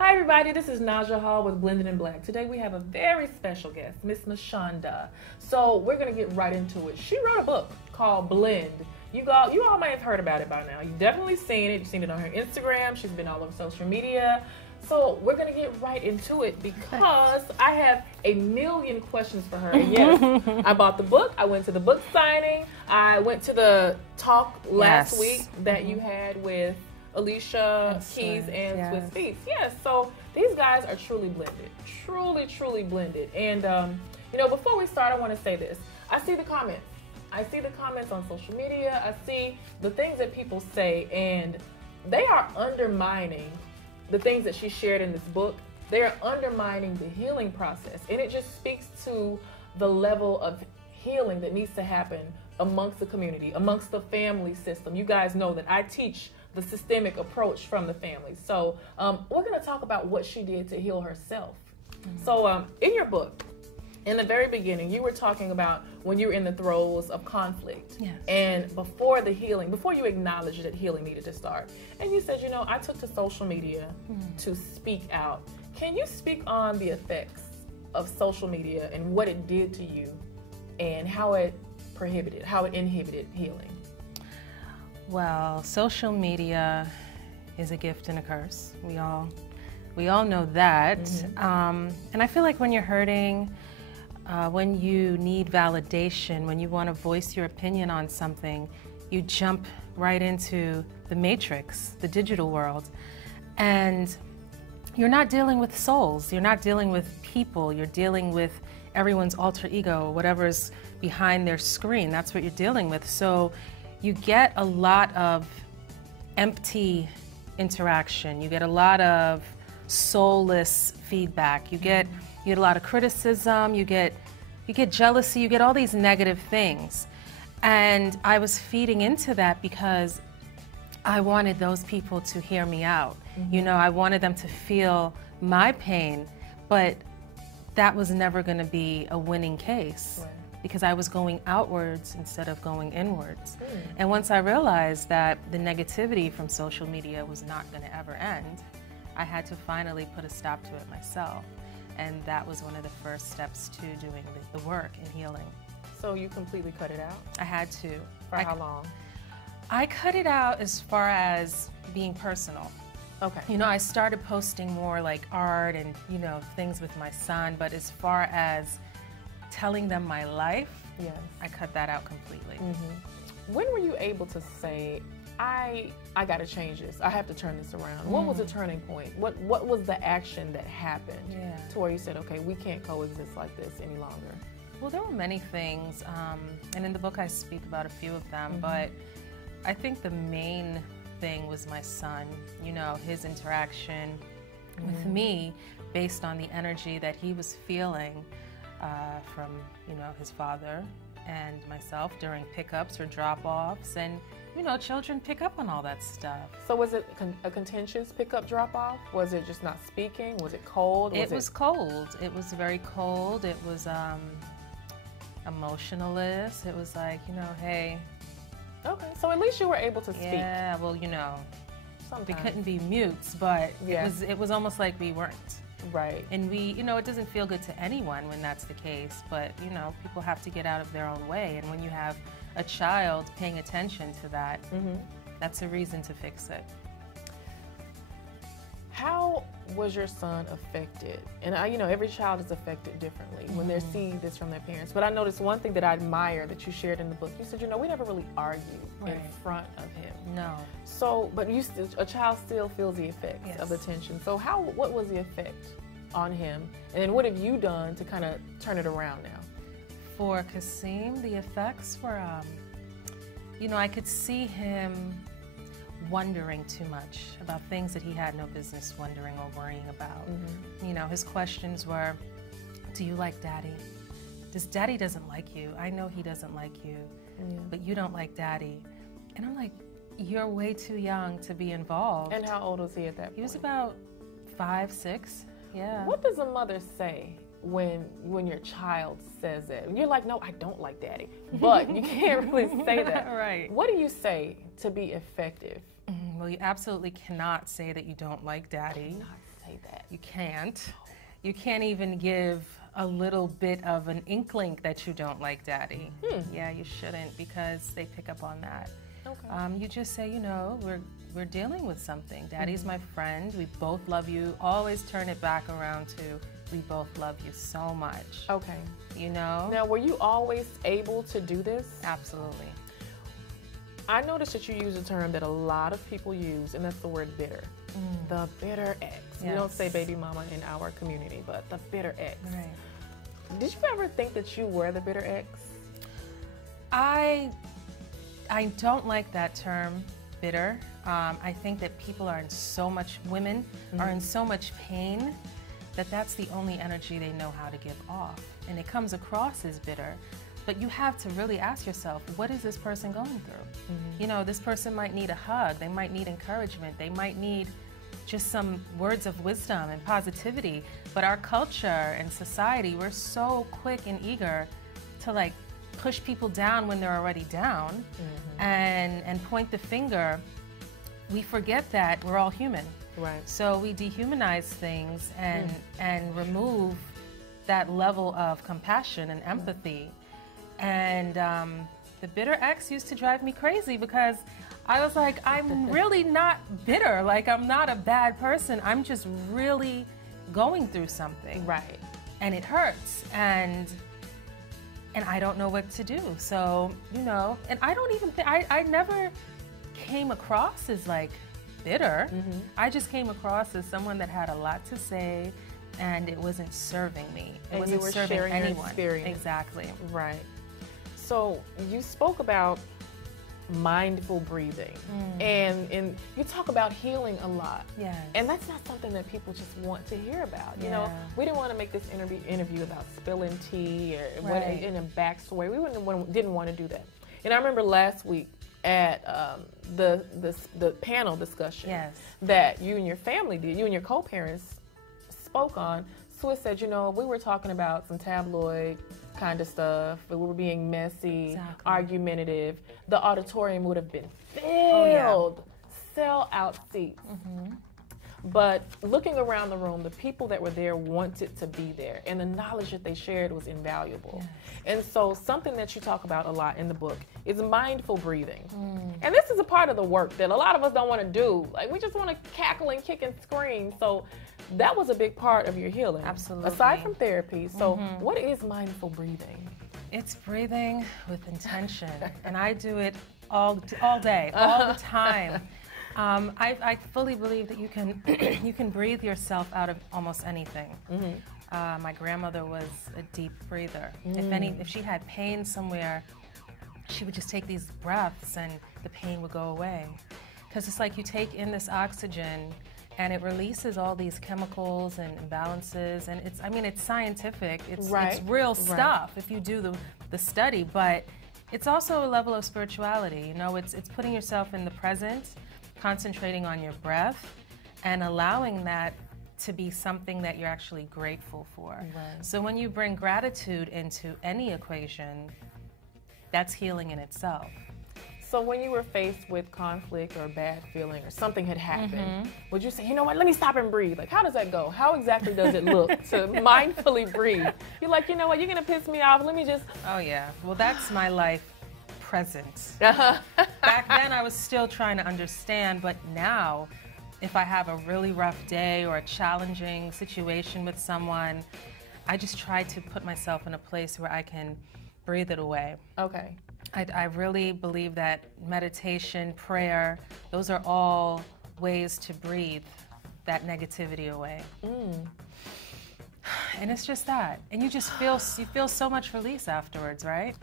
Hi everybody, this is Naja Hall with Blended in Black. Today we have a very special guest, Miss Mashonda. So we're gonna get right into it. She wrote a book called Blend. You all may have heard about it by now. You've definitely seen it. You've seen it on her Instagram. She's been all over social media. So we're gonna get right into it because I have a million questions for her. And yes, I bought the book. I went to the book signing. I went to the talk last week that you had with Alicia Keys and Swizz Beats. Yes, so these guys are truly blended. Truly blended. And, before we start, I want to say this. I see the comments. I see the comments on social media. I see the things that people say, and they are undermining the things that she shared in this book. They are undermining the healing process. And it just speaks to the level of healing that needs to happen amongst the community, amongst the family system. You guys know that I teach the systemic approach from the family. So we're going to talk about what she did to heal herself. Mm-hmm. So in your book, in the very beginning, you were talking about when you were in the throes of conflict. Yes. And before the healing, before you acknowledged that healing needed to start. And you said, I took to social media to speak out. Can you speak on the effects of social media and what it did to you and how it inhibited healing? Well, social media is a gift and a curse. We all know that. Mm-hmm. And I feel like when you're hurting, when you need validation, when you want to voice your opinion on something, you jump right into the matrix, the digital world. And you're not dealing with souls. You're not dealing with people. You're dealing with everyone's alter ego, whatever's behind their screen. That's what you're dealing with. So you get a lot of empty interaction. You get a lot of soulless feedback. You get a lot of criticism. You get jealousy. You get all these negative things. And I was feeding into that because I wanted those people to hear me out. Mm-hmm. I wanted them to feel my pain, but that was never going to be a winning case. Right. Because I was going outwards instead of going inwards. And once I realized that the negativity from social media was not going to ever end, I had to finally put a stop to it myself. And that was one of the first steps to doing the work in healing. So you completely cut it out? I had to. For how long? I cut it out as far as being personal. Okay. I started posting more like art and, things with my son, but as far as telling them my life, yes, I cut that out completely. Mm-hmm. When were you able to say, I got to change this, I have to turn this around? What was the turning point? What was the action that happened to where you said, okay, we can't coexist like this any longer? Well, there were many things, and in the book I speak about a few of them, but I think the main thing was my son, his interaction with me based on the energy that he was feeling from his father and myself during pickups or drop-offs, and children pick up on all that stuff. So was it a contentious pickup drop-off? Was it just not speaking? Was it cold? It was cold. It was very cold. It was emotionalist. It was like, hey. Okay, so at least you were able to speak. Yeah, well, sometimes we couldn't be mutes, but it was almost like we weren't. Right. And it doesn't feel good to anyone when that's the case, but, people have to get out of their own way. And when you have a child paying attention to that, that's a reason to fix it. How was your son affected? And every child is affected differently when they're seeing this from their parents. But I noticed one thing that I admire that you shared in the book. You said, we never really argued in front of him. No. So, but a child still feels the effects of the tension. So what was the effect on him? And then what have you done to kind of turn it around now? For Kasim, the effects were, I could see him wondering too much about things that he had no business wondering or worrying about. His questions were, do you like Daddy? Daddy doesn't like you. I know he doesn't like you, but you don't like Daddy. And I'm like, you're way too young to be involved. And how old was he at that point? He was about 5, 6, yeah. What does a mother say when your child says that? And you're like, no, I don't like Daddy. But you can't really say that. Right. What do you say to be effective? Well, you absolutely cannot say that you don't like Daddy. say that. You can't. You can't even give a little bit of an inkling that you don't like daddy. Yeah, you shouldn't, because they pick up on that. Okay. You just say, you know, we're dealing with something. Daddy's my friend. We both love you. Always turn it back around to, we both love you so much. Okay. You know? Now, were you always able to do this? Absolutely. I noticed that you use a term that a lot of people use, and that's the word bitter. The bitter ex. Yes. We don't say baby mama in our community, but the bitter ex. Right. Did you ever think that you were the bitter ex? I don't like that term, bitter. I think that people are in so much, women are in so much pain that that's the only energy they know how to give off. And it comes across as bitter. But you have to really ask yourself, what is this person going through? You know, this person might need a hug, they might need encouragement, they might need just some words of wisdom and positivity. But our culture and society, we're so quick and eager to like push people down when they're already down and point the finger. We forget that we're all human. Right. So we dehumanize things and remove that level of compassion and empathy. And the bitter ex used to drive me crazy because I was like, I'm really not bitter. Like, I'm not a bad person. I'm just really going through something. Right. And it hurts. And I don't know what to do. So, you know, and I don't even think, I never came across as like bitter. I just came across as someone that had a lot to say, and it wasn't serving me. It And wasn't you were serving sharing anyone. your experience. Exactly. Right. So you spoke about mindful breathing, and you talk about healing a lot. Yes. And that's not something that people just want to hear about. You know, we didn't want to make this interview about spilling tea or what in a backstory. We didn't want to do that. And I remember last week at the panel discussion that you and your family did, you and your co-parents spoke on. Swizz said, you know, we were talking about some tabloid kind of stuff, but we were being messy, argumentative. The auditorium would have been filled, sell-out seats. But looking around the room, the people that were there wanted to be there, and the knowledge that they shared was invaluable. And so something that you talk about a lot in the book is mindful breathing. And this is a part of the work that a lot of us don't want to do. Like, we just want to cackle and kick and scream. So that was a big part of your healing. Absolutely. Aside from therapy. So what is mindful breathing? It's breathing with intention. And I do it all day, all the time. I fully believe that you can you can breathe yourself out of almost anything. My grandmother was a deep breather. If she had pain somewhere, she would just take these breaths and the pain would go away. Because it's like you take in this oxygen and it releases all these chemicals and imbalances, and it's scientific. It's real stuff if you do the study, but it's also a level of spirituality. You know, it's putting yourself in the present, concentrating on your breath, and allowing that to be something that you're actually grateful for. So when you bring gratitude into any equation, that's healing in itself. So when you were faced with conflict or a bad feeling or something had happened, would you say, you know what, let me stop and breathe? Like, how does that go? How exactly does it look to mindfully breathe? You're like, you know what, you're going to piss me off. Let me just... Oh, yeah. Well, that's my life present. Back then, I was still trying to understand, but now, if I have a really rough day or a challenging situation with someone, I just try to put myself in a place where I can breathe it away. Okay. I really believe that meditation, prayer, those are all ways to breathe that negativity away. And it's just that. And you just feel so much release afterwards, right?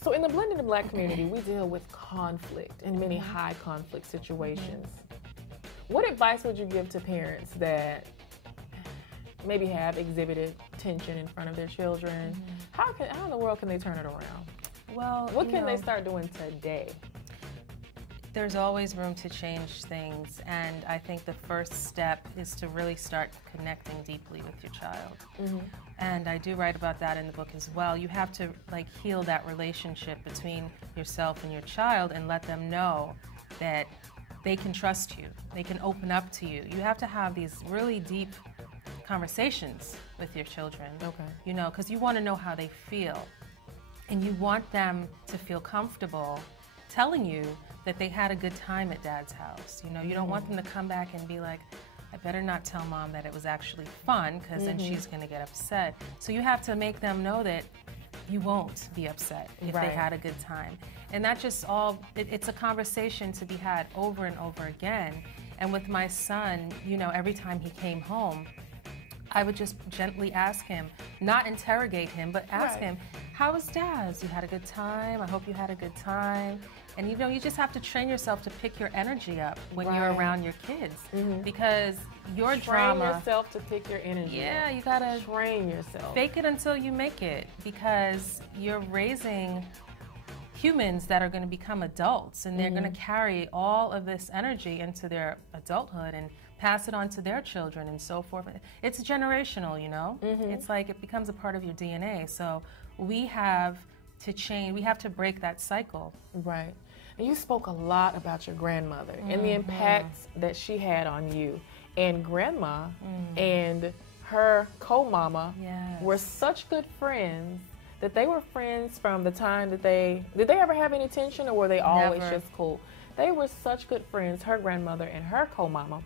So in the Blended in Black community, we deal with conflict in many high conflict situations. What advice would you give to parents that maybe have exhibited tension in front of their children? How in the world can they turn it around? Well, what can they start doing today? There's always room to change things, and I think the first step is to really start connecting deeply with your child. And I do write about that in the book as well. You have to heal that relationship between yourself and your child and let them know that they can trust you. They can open up to you. You have to have these really deep conversations with your children. Okay. You know, because you want to know how they feel. And you want them to feel comfortable telling you that they had a good time at Dad's house. You know, you don't want them to come back and be like, I better not tell Mom that it was actually fun, because then she's going to get upset. So you have to make them know that you won't be upset if they had a good time. And that just it's a conversation to be had over and over again. And with my son, you know, every time he came home, I would just gently ask him, not interrogate him, but ask him, how was Dad's? You had a good time? I hope you had a good time. And you know, you just have to train yourself to pick your energy up when you're around your kids, because your drama. Train yourself to pick your energy. Yeah, up. you gotta train yourself. Fake it until you make it, because you're raising humans that are going to become adults, and they're going to carry all of this energy into their adulthood and pass it on to their children and so forth. It's generational, you know? It's like it becomes a part of your DNA. So we have to change, we have to break that cycle. Right. And you spoke a lot about your grandmother and the impact that she had on you. And Grandma and her co-mama were such good friends that they were friends from the time that did they ever have any tension, or were they always just cool? They were such good friends, her grandmother and her co-mama,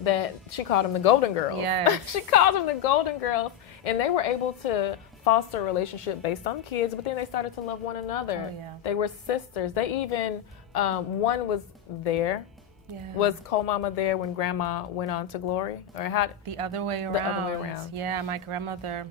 that she called them the Golden Girls. Yes. She called them the Golden Girls, and they were able to foster a relationship based on kids, but then they started to love one another. Oh, yeah. They were sisters. They even, one was there. Yeah. Was co-mama there when Grandma went on to glory? Or how? The other way around. The other way around. Yeah, my grandmother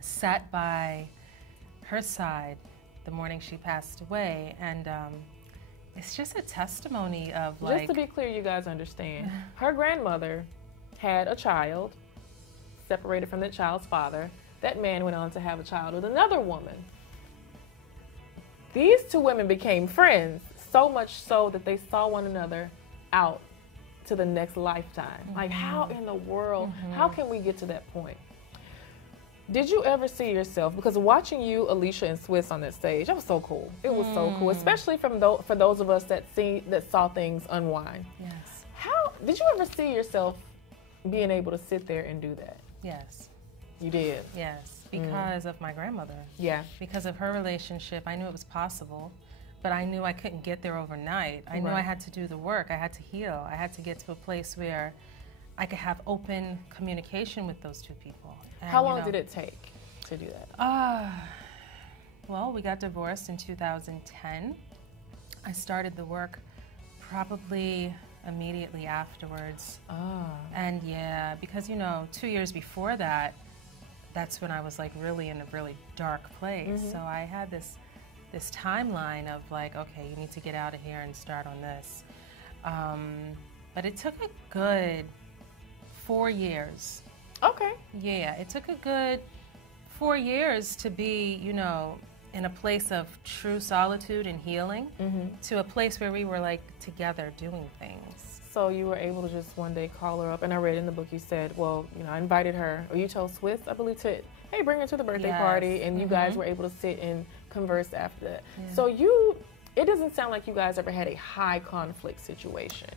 sat by her side the morning she passed away, and it's just a testimony of, like... Just to be clear, you guys understand, her grandmother had a child, separated from that child's father. That man went on to have a child with another woman. These two women became friends, so much so that they saw one another out to the next lifetime. Like, how in the world, how can we get to that point? Did you ever see yourself, because watching you, Alicia, and Swizz on that stage, that was so cool. It was so cool, especially for those of us that saw things unwind. Yes. How did you ever see yourself being able to sit there and do that? Yes. You did? Yes, because of my grandmother. Yeah. Because of her relationship, I knew it was possible, but I knew I couldn't get there overnight. I knew I had to do the work. I had to heal. I had to get to a place where I could have open communication with those two people. And, how long did it take to do that? Well, we got divorced in 2010. I started the work probably immediately afterwards. And yeah, because, you know, 2 years before that, that's when I was like really in a really dark place. So I had this timeline of like, okay, you need to get out of here and start on this. But it took a good 4 years. Okay. Yeah, it took a good 4 years to be, you know, in a place of true solitude and healing, to a place where we were like together doing things. So you were able to just one day call her up, and I read in the book you said, well, you know, I invited her, or you told Swizz, I believe, to, hey, bring her to the birthday party, and you guys were able to sit and converse after that. Yeah. So it doesn't sound like you guys ever had a high conflict situation.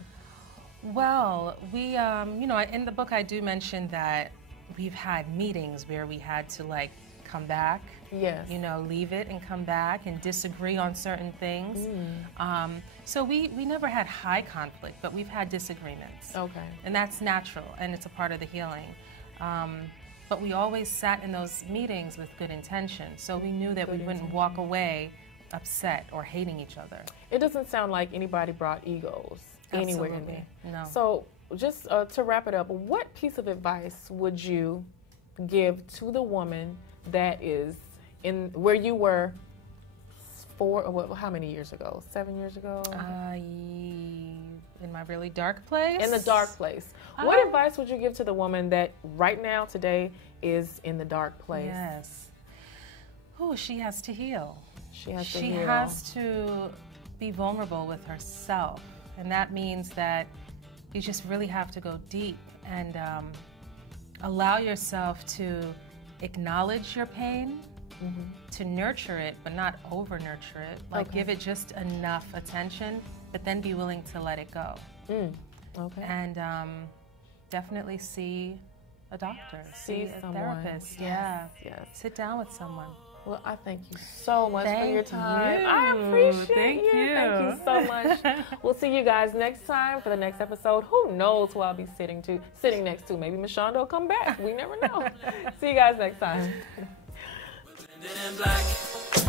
Well, we, you know, in the book I do mention that we've had meetings where we had to like come back, you know, leave it and come back and disagree on certain things. So we never had high conflict, but we've had disagreements. Okay. And that's natural, and it's a part of the healing. But we always sat in those meetings with good intention, so we knew that we wouldn't walk away upset or hating each other. It doesn't sound like anybody brought egos anywhere in there. No. So just to wrap it up, what piece of advice would you give to the woman that is in where you were how many years ago? 7 years ago? In my really dark place? In the dark place. What advice would you give to the woman that right now, today, is in the dark place? Yes. Oh, she has to heal. She has to heal. She has to be vulnerable with herself. And that means that you just really have to go deep and allow yourself to acknowledge your pain, to nurture it, but not over-nurture it. Like, give it just enough attention but then be willing to let it go. Okay. And definitely see a doctor, see a someone. Therapist. Yes. Sit down with someone. Well, I thank you so much for your time. You. I appreciate Thank you. Thank you so much. We'll see you guys next time for the next episode. Who knows who I'll be sitting next to? Maybe Mashonda will come back. We never know. See you guys next time. Blended in black.